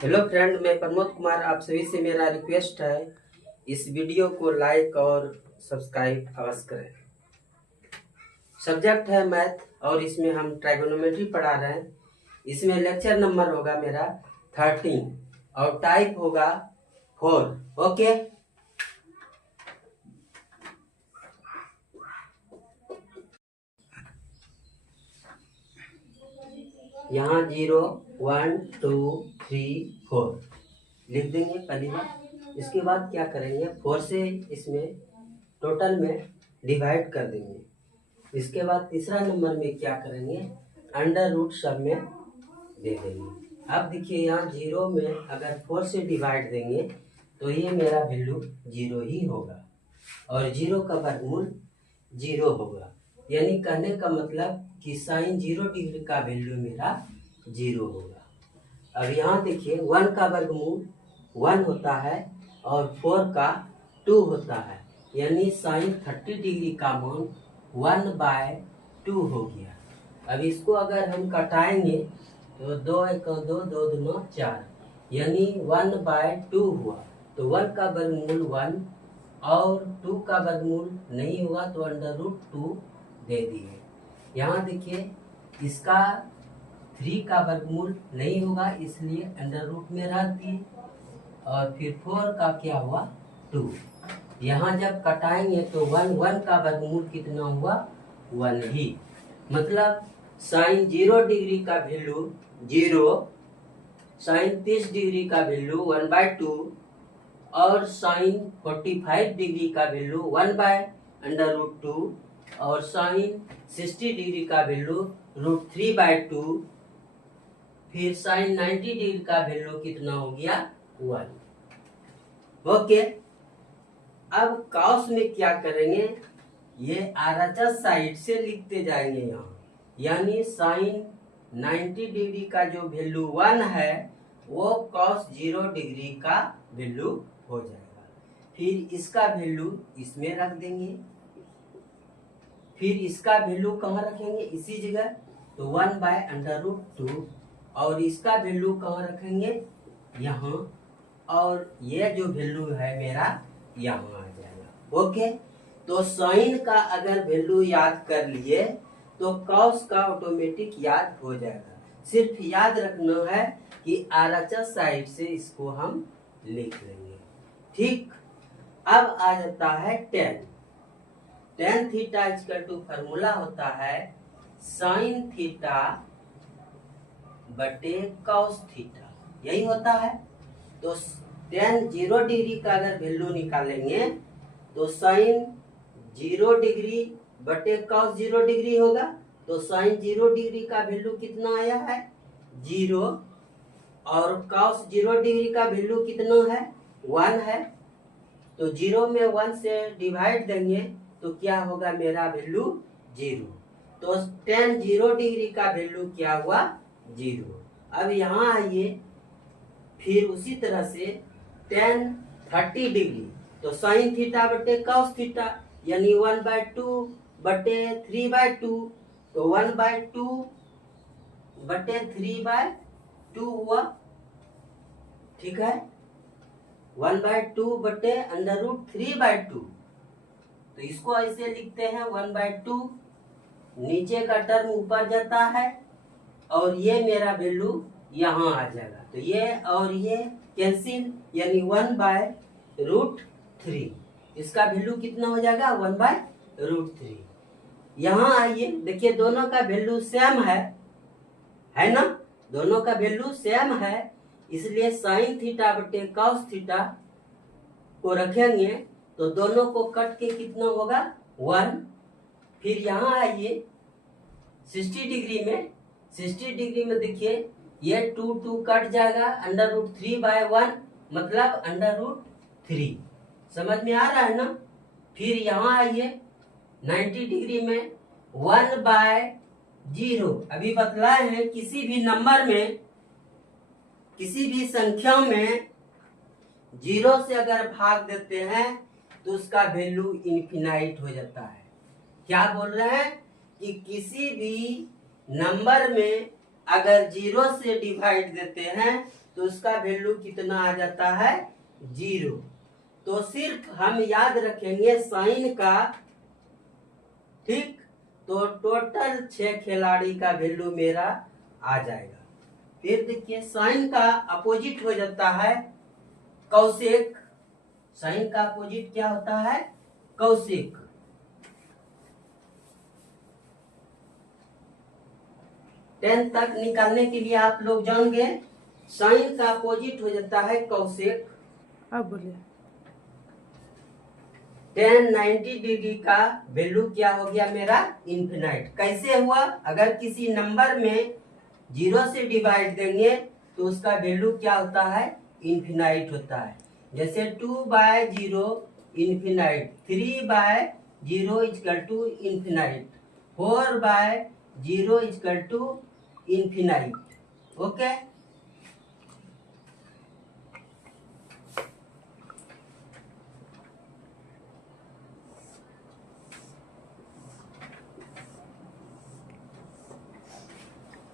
Hello friend, मैं प्रमोद कुमार। आप सभी से मेरा रिक्वेस्ट है, इस वीडियो को लाइक और सब्सक्राइब अवश्य करें। सब्जेक्ट है मैथ और इसमें हम ट्राइगोनोमेट्री पढ़ा रहे हैं। इसमें लेक्चर नंबर होगा मेरा 13 और टाइप होगा 4। ओके, यहाँ 0 1 2 3 4 लिख देंगे पहली बार। इसके बाद क्या करेंगे, 4 से इसमें टोटल में डिवाइड कर देंगे। इसके बाद तीसरा नंबर में क्या करेंगे, अंडर रूट सब में दे देंगे। अब देखिए यहाँ 0 में अगर 4 से डिवाइड देंगे तो ये मेरा वैल्यू 0 ही होगा और 0 का वर्गमूल 0 होगा। यानी कहने का मतलब कि साइन 0 डिग्री का वैल्यू मेरा 0 होगा। अब यहाँ देखिए 1 का वर्गमूल 1 होता है और 4 का 2 होता है, यानी साइन 30 डिग्री का मान 1/2 हो गया। अब इसको अगर हम कटाएंगे तो 2 1 2 2 2 4 यानी 1/2 हुआ। तो 1 का वर्गमूल 1 और 2 का वर्गमूल नहीं हुआ तो अंडर रूट 2 दे दिए। यहाँ देखिए इसका 3 का वर्गमूल नहीं होगा इसलिए अंडर रूट में रख दिए और फिर 4 का क्या हुआ 2। यहाँ जब कटाएंगे तो 1 का वर्गमूल कितना हुआ 1 ही। मतलब साइन 0 डिग्री का वैल्यू 0, साइन 30 डिग्री का वैल्यू 1/2 और साइन 45 डिग्री का वैल्यू 1/√2 और साइन 60 डिग्री का वैल्यू √3/2। फिर साइन 90 डिग्री का वैल्यू कितना हो गया 1। ओके, अब कॉस में क्या करेंगे, ये आरएचएस साइड से लिखते जाएंगे यहाँ। यानी साइन 90 डिग्री का जो वैल्यू 1 है वो कॉस 0 डिग्री का वैल्यू हो जाएगा। फिर इसका वैल्यू इसमें रख देंगे। फिर इसका वैल्यू कहाँ रखेंगे, इसी जगह, तो 1/√2 और इसका वैल्यू कहाँ रखेंगे यहाँ, और ये जो वैल्यू है मेरा यहाँ आ जाएगा। ओके, तो साइन का अगर वैल्यू याद कर लिए तो कॉस का ऑटोमेटिक याद हो जाएगा। सिर्फ याद रखना है कि आरएचएस साइड से इसको हम लिख लेंगे। ठीक, अब आ जाता है tan theta equal to formula होता है साइन थीटा बटे कॉस थीटा, यही होता है। तो tan 0 डिग्री का अगर वैल्यू निकालेंगे तो साइन 0 डिग्री बटे कॉस 0 डिग्री होगा। तो साइन 0 डिग्री का वैल्यू कितना आया है 0 और कॉस 0 डिग्री का वैल्यू कितना है 1 है। तो 0 में 1 से डिवाइड देंगे तो क्या होगा मेरा वैल्यू 0। तो tan 0 डिग्री का वैल्यू क्या हुआ 0। अब यहाँ आइए, फिर उसी तरह से tan 30 डिग्री, तो साइन थीटा बटे कॉस थीटा यानी 1/2 बटे 3/2, तो 1/2 बटे 3/2 हुआ। ठीक है, 1/2 बटे √3/2, तो इसको ऐसे लिखते हैं 1/2, नीचे का टर्म ऊपर जाता है और ये मेरा वैल्यू यहाँ आ जाएगा। तो ये और ये कैंसिल यानी 1/√3, इसका वैल्यू कितना हो जाएगा 1/√3। यहाँ आइए, देखिए दोनों का वैल्यू सेम है ना, दोनों का वैल्यू सेम है, इसलिए साइन थीटा बटे कॉस थीटा को रखेंगे तो दोनों को कट के कितना होगा 1। फिर यहाँ आइए 60 डिग्री में देखिए ये 2 कट जाएगा, √3/1 मतलब √3। समझ में आ रहा है ना। फिर यहाँ आइए 90 डिग्री में 1/0। अभी बतलाए हैं किसी भी नंबर में, किसी भी संख्या में 0 से अगर भाग देते हैं तो उसका वैल्यू इनफिनाइट हो जाता है। क्या बोल रहे हैं कि किसी भी नंबर में अगर 0 से डिवाइड देते हैं तो उसका वैल्यू कितना आ जाता है 0। तो सिर्फ हम याद रखेंगे साइन का, ठीक। तो टोटल 6 खिलाड़ी का वैल्यू मेरा आ जाएगा। फिर देखिए साइन का अपोजिट हो जाता है कौशिक। साइन का अपोजिट क्या होता है कौशिक। टेंथ तक निकालने के लिए आप लोग जान गए, साइन का अपोजिट हो जाता है कौशिक। अब बोलिए। tan 90 डिग्री का वैल्यू क्या हो गया मेरा इन्फिनाइट। कैसे हुआ, अगर किसी नंबर में 0 से डिवाइड देंगे तो उसका वैल्यू क्या होता है इन्फिनाइट होता है। जैसे 2/0 infinite, 3/0 equal to infinite, 4/0 equal to infinite. Okay,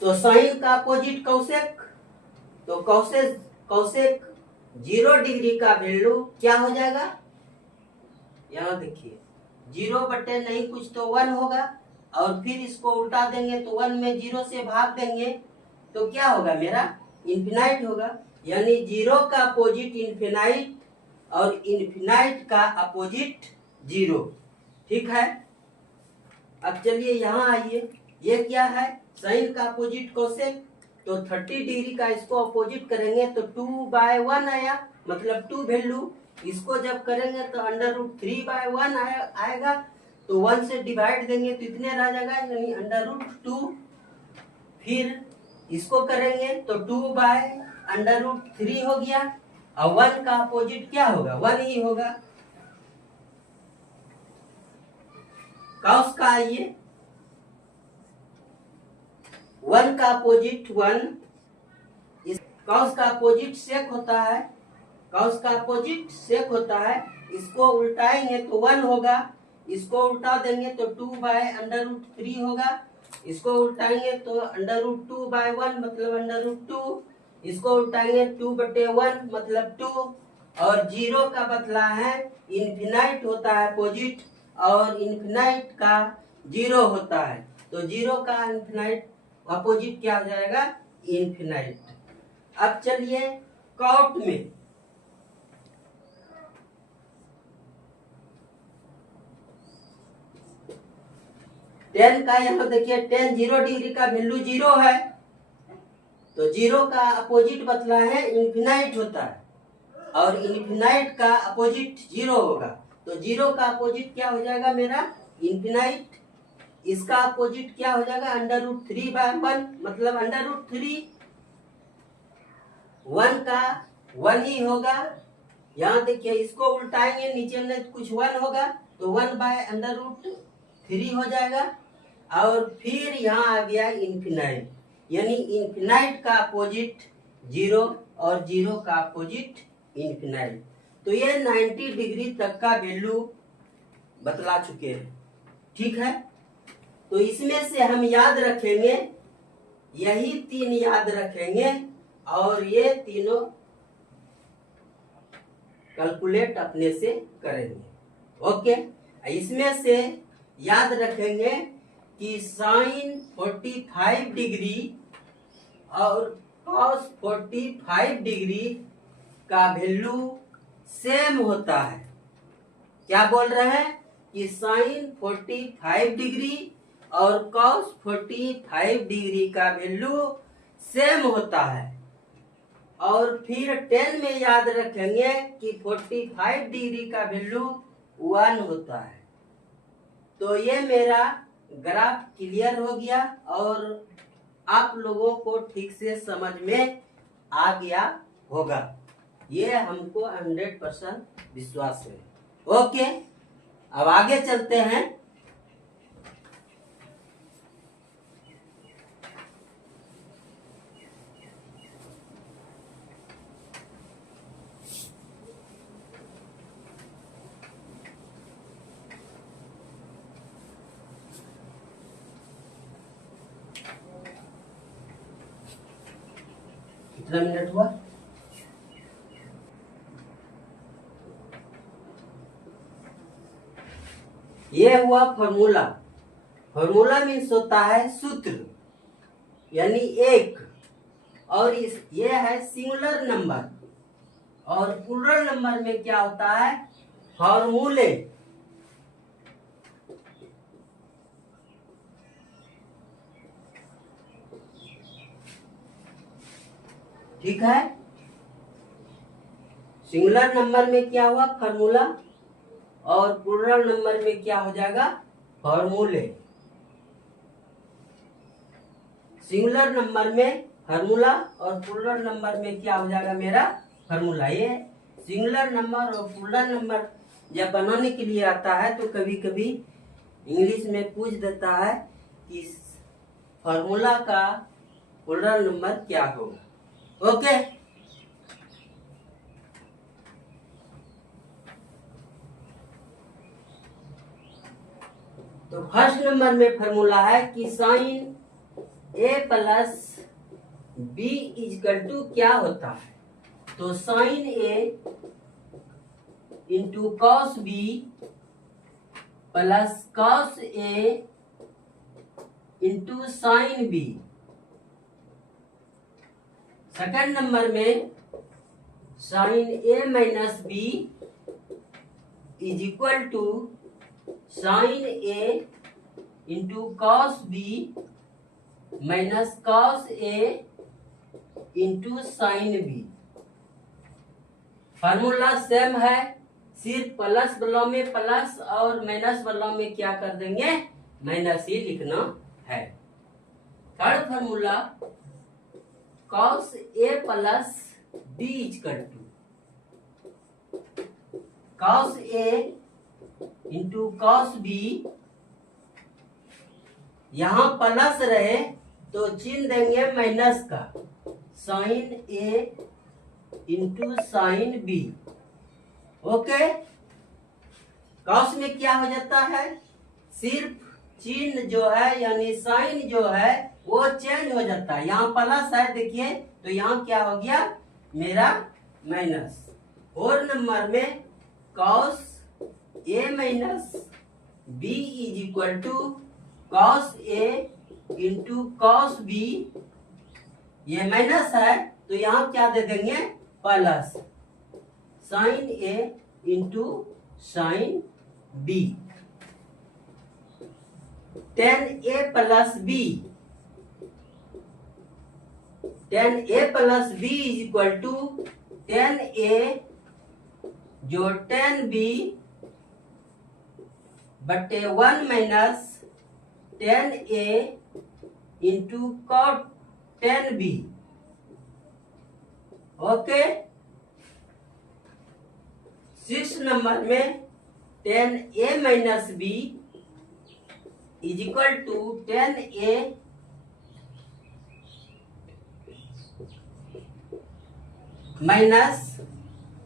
तो साइन का अपोजिट कौशिक। तो कौशिक 0 डिग्री का वैल्यू क्या हो जाएगा, यहाँ देखिए 0 बटे नहीं कुछ तो 1 होगा, और फिर इसको उल्टा देंगे तो 1 में 0 से भाग देंगे तो क्या होगा मेरा इन्फिनाइट होगा। यानी 0 का अपोजिट इन्फिनाइट और इन्फिनाइट का अपोजिट 0। ठीक है, अब चलिए यहाँ आइए, ये क्या है साइन का अपोजिट कोसेक। तो 30 डिग्री का इसको अपोजिट करेंगे तो 2/1 आया, मतलब 2 वैल्यू। इसको जब करेंगे तो √3/1 आएगा, तो 1 से डिवाइड देंगे तो इतने रह जाएगा, यानी √2। फिर इसको करेंगे तो 2/√3 हो गया, और 1 का अपोजिट क्या होगा 1 ही होगा। कॉस का आइए, 1 का अपोजिट 1, इस कॉस का अपोजिट सेक होता है, कॉस का अपोजिट सेक होता है। इसको उल्टाएंगे तो 1 होगा, इसको उल्टा देंगे तो 2/√3 होगा, इसको उल्टाएंगे तो √2/1 मतलब √2, इसको उल्टाएंगे 2/1 मतलब 2। और 0 का बदला है इन्फिनाइट होता है अपोजिट, और इन्फिनाइट का 0 होता है, तो 0 का इन्फिनाइट अपोजिट क्या हो जाएगा इन्फिनाइट। अब चलिए कॉट में, टेन का यहाँ देखिए tan 0 डिग्री का वैल्यू 0 है, तो 0 का अपोजिट बदला है इन्फिनाइट होता है, और इन्फिनाइट का अपोजिट 0 होगा, तो 0 का अपोजिट क्या हो जाएगा मेरा इन्फिनाइट। इसका अपोजिट क्या हो जाएगा √3/1 मतलब √3, 1 का 1 ही होगा। यहाँ देखिए इसको उल्टाएंगे नीचे में कुछ 1 होगा, तो 1/√3 हो जाएगा, और फिर यहाँ आ गया इन्फिनाइट, यानी इन्फिनाइट का अपोजिट 0 और 0 का अपोजिट इन्फिनाइट। तो ये 90 डिग्री तक का वैल्यू बतला चुके हैं। ठीक है, तो इसमें से हम याद रखेंगे, यही 3 याद रखेंगे, और ये तीनों कैलकुलेट अपने से करेंगे। ओके, इसमें से याद रखेंगे कि साइन 45 डिग्री और कॉस 45 डिग्री का वैल्यू सेम होता है। क्या बोल रहे हैं कि साइन 45 डिग्री और कॉस 45 डिग्री का वैल्यू सेम होता है। और फिर 10 में याद रखेंगे कि 45 डिग्री का वैल्यू 1 होता है। तो ये मेरा ग्राफ क्लियर हो गया, और आप लोगों को ठीक से समझ में आ गया होगा, ये हमको 100% विश्वास है। ओके, अब आगे चलते हैं। कितना मिनट हुआ? ये हुआ फॉर्मूला। फॉर्मूला मीन्स होता है सूत्र, यानी एक। और ये है सिंगुलर नंबर, और प्लूरल नंबर में क्या होता है? फॉर्मूले। ठीक है, सिंगुलर नंबर में क्या हुआ? फॉर्मूला, और प्लूरल नंबर में क्या हो जाएगा? फॉर्मूले। सिंगुलर नंबर में फॉर्मूला और प्लूरल नंबर में क्या हो जाएगा मेरा? फॉर्मूला। ये सिंगुलर नंबर और प्लूरल नंबर जब बनाने के लिए आता है तो कभी कभी इंग्लिश में पूछ देता है कि फॉर्मूला का प्लूरल नंबर क्या होगा। ओके, तो फर्स्ट नंबर में फॉर्मूला है कि sine A plus B equal to क्या होता है? तो sine A into cos B plus cos A into sine B. Second number में sine A minus B is equal to sine A into cos B minus cos A into sine B. Formula same है, सिर्फ plus वालों में plus और minus वालों में क्या कर देंगे? माइनस ही लिखना है। Third formula cos A plus B equal to cos A into cos B. यहां प्लस रहे तो चिन्ह देंगे माइनस का, sine A into sine B. Okay, cos में क्या हो जाता है? सिर्फ चिन्ह जो है यानी साइन जो है वो चेंज हो जाता है। यहाँ प्लस है देखिए, तो यहाँ क्या हो गया मेरा? माइनस। और नंबर में cos A minus B is equal to cos A into cos B. ये माइनस है तो यहाँ क्या दे देंगे? Plus sine A into sine B. Tan A plus B, tan A plus B is equal to tan A जो tan B बटे one minus tan A into cot tan B. Okay, six number में tan A minus B is equal to tan A minus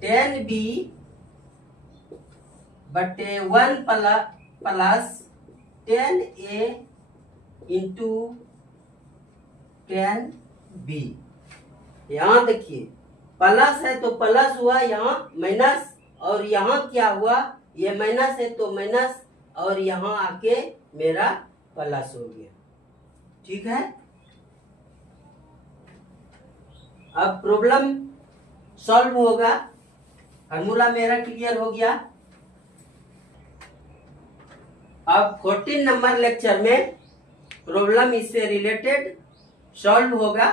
ten B बटे one plus ten A into ten B. यहाँ देखिए plus है तो plus हुआ, यहाँ minus, और यहाँ क्या हुआ? ये माइनस है तो माइनस, और यहाँ आके मेरा प्लस हो गया। ठीक है, अब प्रॉब्लम सॉल्व होगा। फार्मूला मेरा क्लियर हो गया। अब 14 नंबर लेक्चर में प्रॉब्लम इससे रिलेटेड सॉल्व होगा।